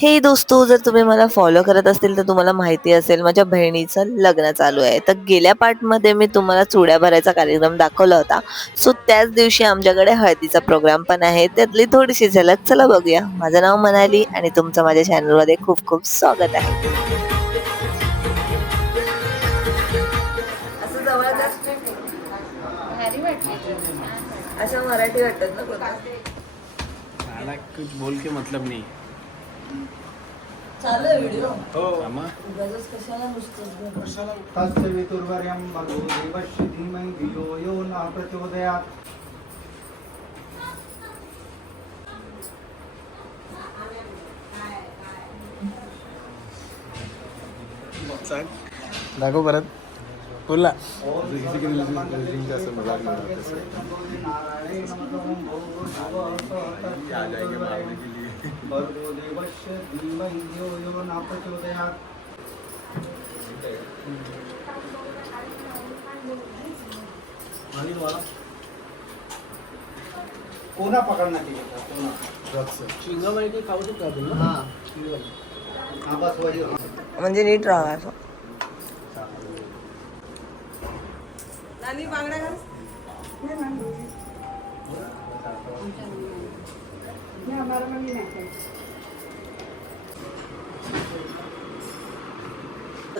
हे दोस्तो, जर तुम्ही मला फॉलो करत असतील तर तुम्हाला माहिती असेल माझ्या बहिणीचं लग्न चालू आहे. तर गेल्या पार्टमध्ये मी तुम्हाला चुड्या भरायचा कार्यक्रम दाखवला होता. सो त्याच दिवशी आमच्याकडे हळदीचा प्रोग्राम पण आहे. त्यातली थोडीशी झलक चला बघूया. माझं नाव मनाली आणि तुमचं माझ्या चॅनलमध्ये खूप खूप स्वागत आहे. असं जवळच अशा मराठी वाटतात ना बघा. साला कुछ बोल के मतलब नहीं. चालू आहे व्हिडिओ. हो आम्हा उगाचच कशाला नुसतंच तस्य वितुर्वर्यं भगो देवस्य धीमहि धियो यो न प्रचोदयात्. सांग दाखव परत बोला. किसी के रिलीजिंग का असं मजाक नहीं होता इससे. आ जाएंगे मारने के लिए. भगो देवस्य धीमहि धियो यो न प्रचोदयात्. कोना पकडना की कोना ड्रग्स चिंगामारी काही खाऊ शकतो आपण ना. हा बस वही म्हणजे नीट राहा.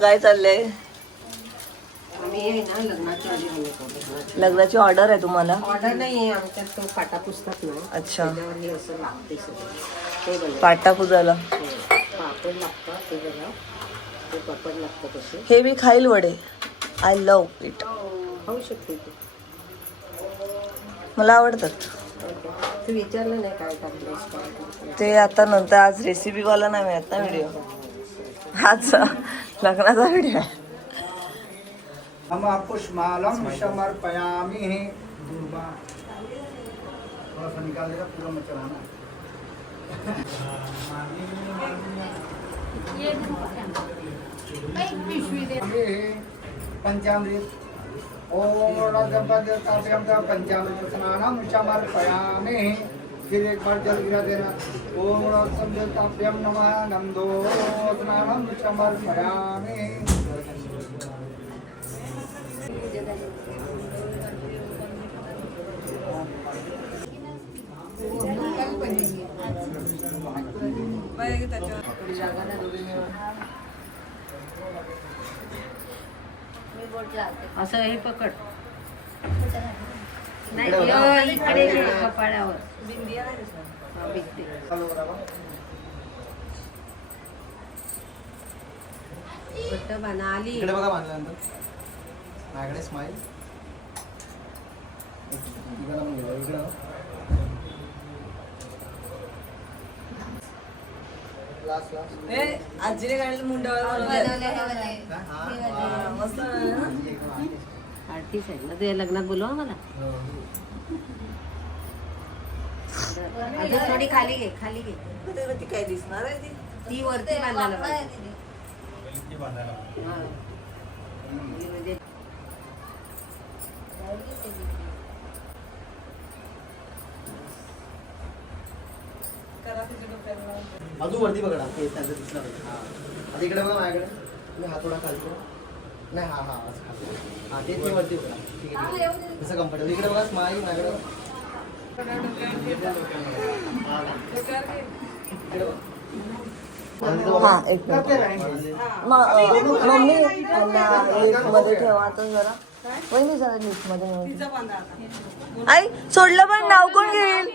काय चाललंय? आम्ही आहे ना लग्नाची आधी बनवतो. लग्नाची ऑर्डर आहे तुम्हाला? ऑर्डर नाही आहे आमच्यात तो पाटा पुस्तक ना अच्छा. त्याच्यावर हे असं लागते सगळं ते बनवतो. पाटा पूजाला पापड लागतं ते बघा ते पापड लागतं तसे हे मी खाईल वडे. I love it. खाऊ शकते तू. मला आवडतात तू विचारलं नाही काय टाकलंस काय टाकलं. ते. आता नंतर आज रेसिपी वाला नाही मिळत ना व्हिडिओ. आज लग्नाचा व्हिडिओ आहे. हम पुष्मालम समर्पयामि. थोड़ा सा निकाल देगा पूरा मत चलाना. पंचामृत ओम पंचामृत स्नानम समर्पयामि. फिर एक बार जल गिरा देना. ओम संजताभ्यम नमः नंदो स्नानम समर्पयामि. असं हे पकड नाही इकडे घे, कपाळावर हा, बिंदी. घट्ट बांधा आली. इकडे बघा बांधल्यानंतर माझ्याकडे स्माईल. इकडे लास्ट लास्ट आजीने काढलेलं मुंडावर मस्त. आरतीच आहे ना तुझ्या लग्नात बोलवा मला. अजून थोडी खाली घे खाली घे. ती काय दिसणार आहे ती? ती वरती बांधायला पाहिजे. हा. म्हणजे अजून वरती बघा केस त्यांचं दिसणार हा. आता इकडे बघा माझ्याकडे. नाही हा थोडा खाली करा. नाही हा हा असं खाली. हा ते वरती बघा. ठीक आहे ठीक आहे. जसं कम्फर्टेबल. इकडे बघा स्माईल माझ्याकडे. हा एक मम्मी लिफ्ट मध्ये ठेवा तर जरा. वहिनी जरा लिफ्ट मध्ये नेऊन. आई सोडलं पण नाव कोण घेईल?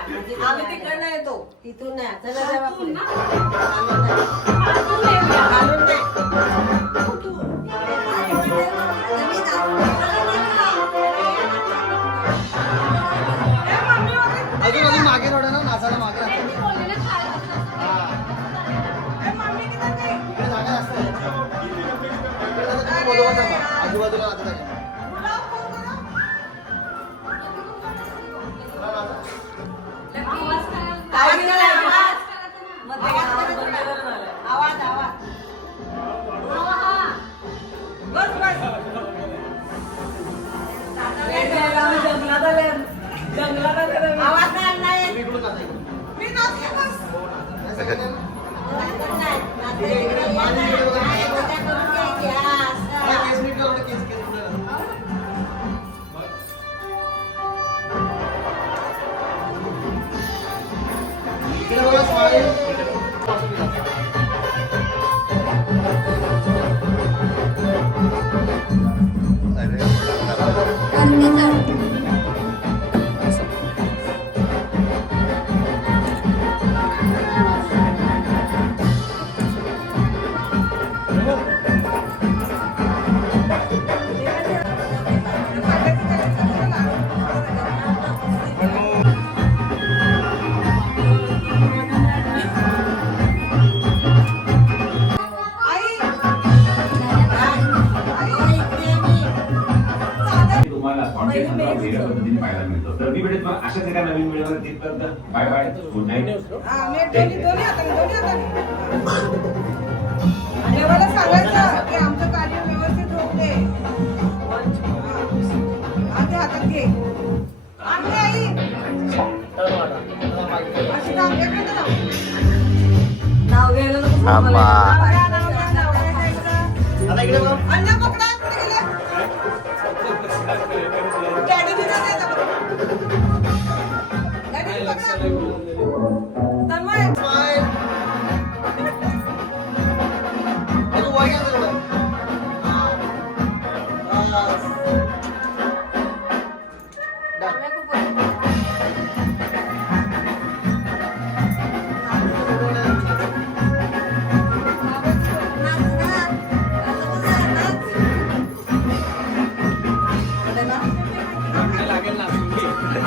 आम्ही तिकडनं येतो तिथून नाही चला जाऊ आपण. अजून अजून मागे थोडं ना नाचायला मागे राहतं. इकडे जागा जास्त आहे. इकडे जागा तुम्ही बरोबर थांबा. आजूबाजूला नाचत आहे. आवाज आवाज आवाज नाही तुम्ही इकडून नाचा इकडून. केस नीट करा, केस केस पुढे करा. इकडे बघा, smile. तुम्हाला कॉन्टेंट वेगळ्या पद्धतीने पाहायला मिळतो. तर मी भेटेल तुम्हाला अशाच एका नवीन व्हिडिओवर. तिथपर्यंत बाय बाय, गुड नाईट. देवाला सांगायचं की आमचं कार्य व्यवस्थित होऊ दे. आधी हातात घे. आणले आई. अशी नाव घे का नाव? नाव घ्यायला नको. आंबा. नाव घ्या, नाव घ्या, नाव घ्या. आता इकडे बघा. अण्णा पकडा, कुठे गेले? डॅडीने ना द्यायचं बघ. डॅडीने पकडा. तन्मय. Smile. अजून वर घ्या जरा वर. हा. बस. आरती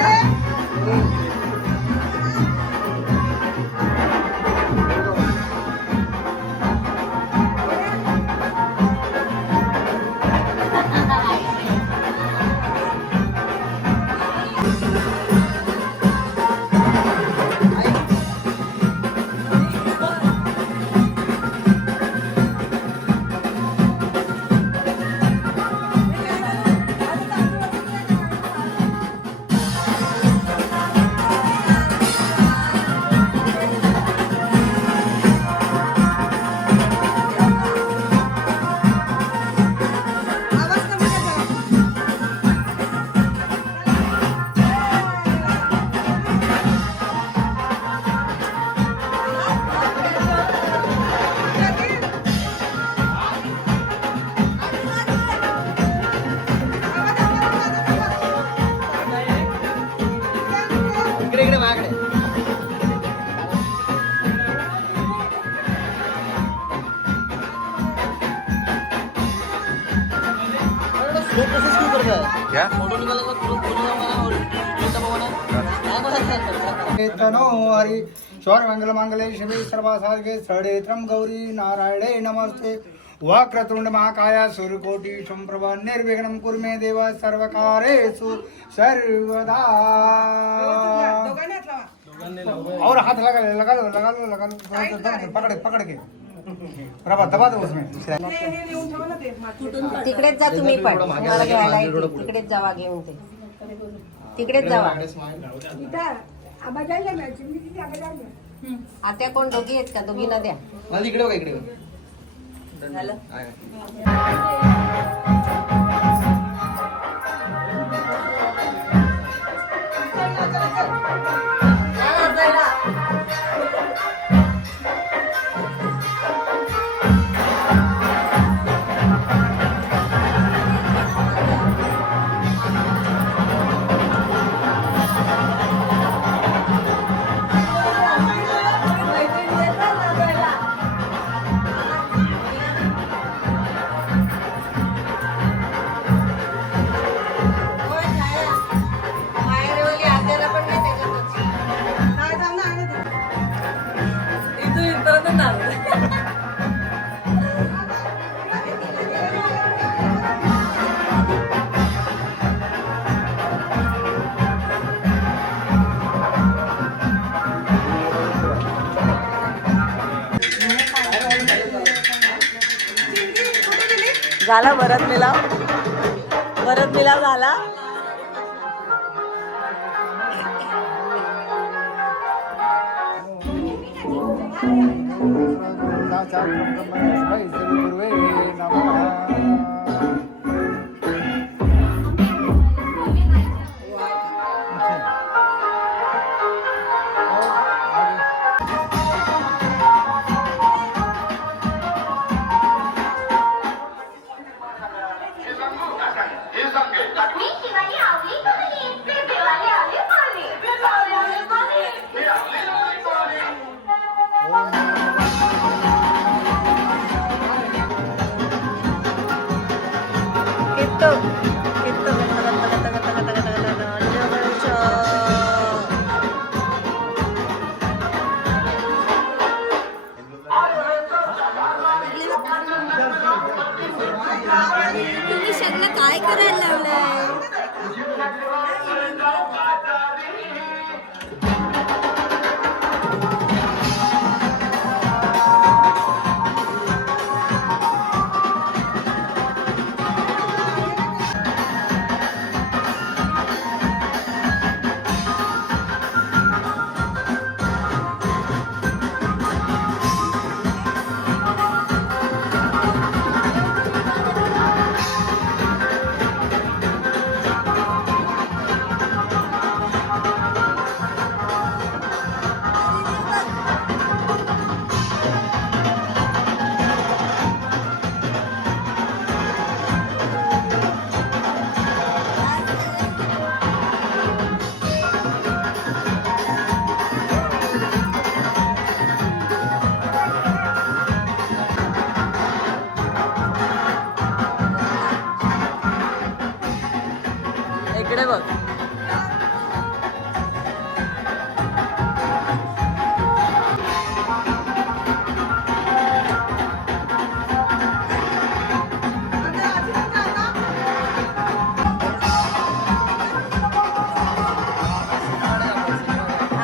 दे. आवाज कमी कर जरा. इकडे इकडे माझ्याकडे. स्लो प्रोसेस क्यों करता है? क्या? फोटो निकाला तो तुरंत फोटो हमारा और फोटो बनाना क्या बोला है? तनो हरि शौर मंगल मंगले शिवे सर्वासाधके सडेत्रम गौरी नारायणे नमस्ते वक्रतुंड महाकाया सूर्यकोटि संप्रभा निर्विघ्नं कुरु मे देव सर्वकारेषु सर्वदा. दोघांनी हात लावा. और हाथ लगा ले लगा लो लगा लो लगा लो. पकड़ पकड़ के प्रभा दबा दो उसमें. हे लिहून ठेवा ना ते माती. तिकडेच जा तुम्ही पण तुम्हाला घ्यायला येते. तिकडेच जावा घेऊन ते तिकडेच जावा. आत्या कोण दोघी आहेत का? दोघींना द्या. मला इकडे बघा इकडे बघा. झालं. चल ना, चला, चल. चला, चला. झाला भरत मिलाव झाला. तुम्ही सगळं काय करायला लावलंय? इकडे बघ.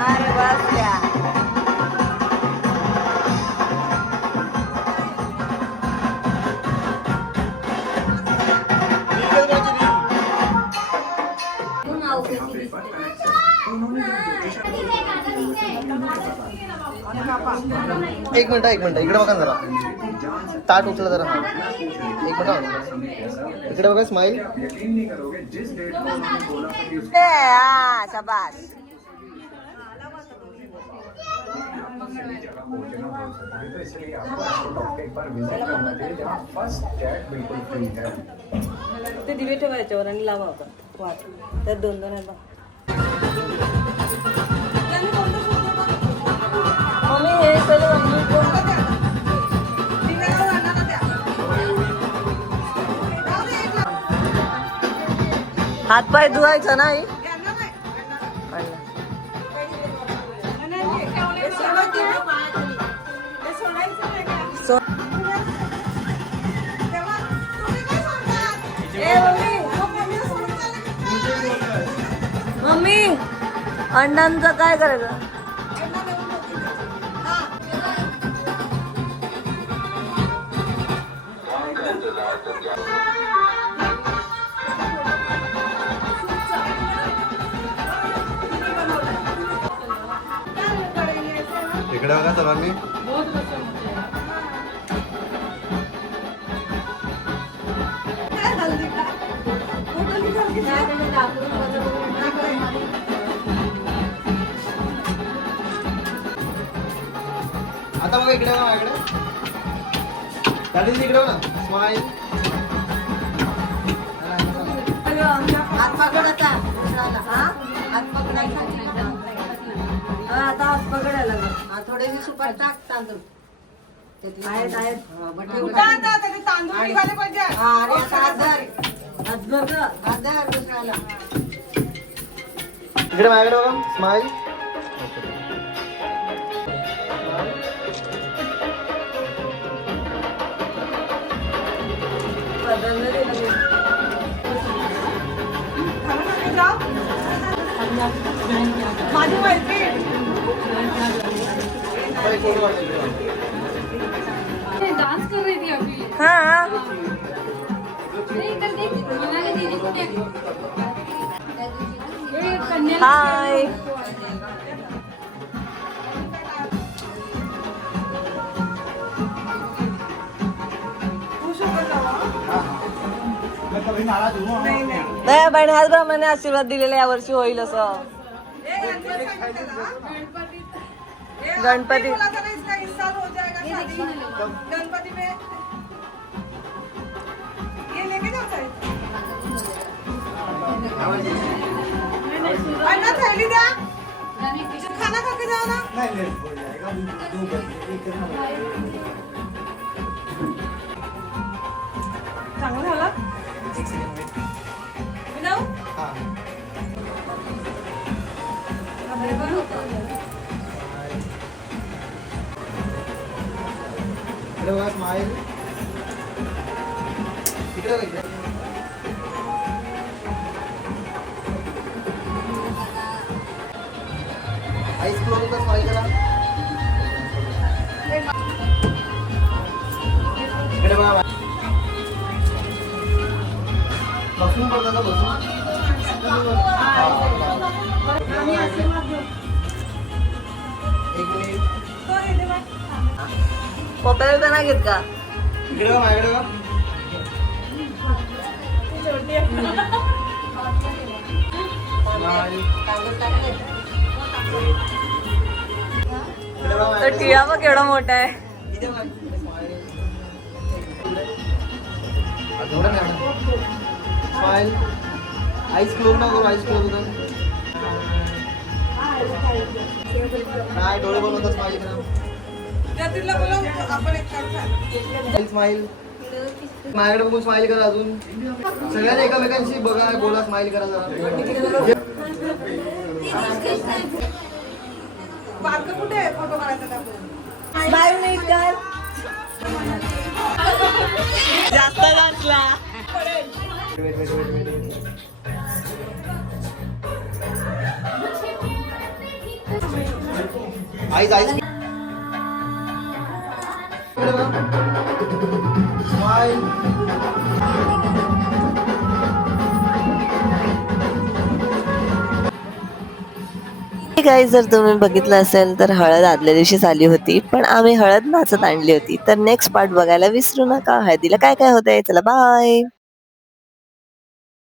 अरे बस द्या. एक मिनिट इकडे बघा ना जरा. ताट उचला जरा. एक मिनिट इकडे बघा. स्माइल. शाबास. ते दिवे ठेवायच्यावर आणि लावा होता वाट त्यात दोन दोन आहे बघ. मम्मी हे सगळं हातपाय धुवायचं नाही. मम्मी अण्णांचं काय करायचं? इकडे बघा सर्वांनी. आता बघा इकडे बघा माझ्याकडे. दादी इकडे बघा. स्माइल. हात पकडायचा हात पकडायचा. आता हात पकडायला थोडे सुपारी टाक तांदूळ आहेत आहेत. कुठं आता त्याचे तांदूळ निघाले पाहिजे. अरे हात धर हात धर दुसऱ्याला. इकडे माझ्याकडे बघा. स्माइल. माझी मैत्रीण डांस कर रही थी अभी हा नहीं इधर देख मनाली दीदी को देख ये कन्या हाय तू सोबत जावा नाही नाही नाही बहिणी ह्याचप्रमाणे आशीर्वाद दिलेला यावर्षी होईल असं गणपति। बोला था ना इसका इस साल हो जाएगा शादी गणपति में ये लेके जाओ साइड अन्ना थैली द्या खाना खा के जाओ ना चांगलं झालं विनव इकडे बघा स्माईल. इकडे बघा, इकडे. आईस क्लोज होता स्माईल करा. इकडे बघा. बसून पडता का बसून? एक मिनिट. तो हे दे बाय. पप्पा नाही घेत का इकडे बघा, माझ्याकडे बघा. स्माईल. इकडे बघा, तर माझ्याकडे. टिळा बघ केवढा मोठा आहे इथे बघा. स्माईल. एवढं नाही आणत. स्माईल. आईस क्लोज ना करू, आईस क्लोज होतं. नाही, डोळे बनवतात स्माईल करा. जतिनला बोलव आपण एक काम स्माईल स्माईल. माझ्याकडे बघून स्माईल करा अजून. सगळ्यांनी एकमेकांशी बघा, बोला, स्माईल करा जरा. बारकं कुठे आहे फोटो काढायचा टाकून बाय नाही कर जास्त घातला weight, wait, wait, wait, wait. Ice ice. Smile. Guys जर तुम्ही बघितलं असेल तर हळद आदल्या दिवशी झाली होती पण आम्ही हळद नाचत आणली होती तर नेक्स्ट पार्ट बघायला विसरू नका हळदीला काय काय होतंय चला बाय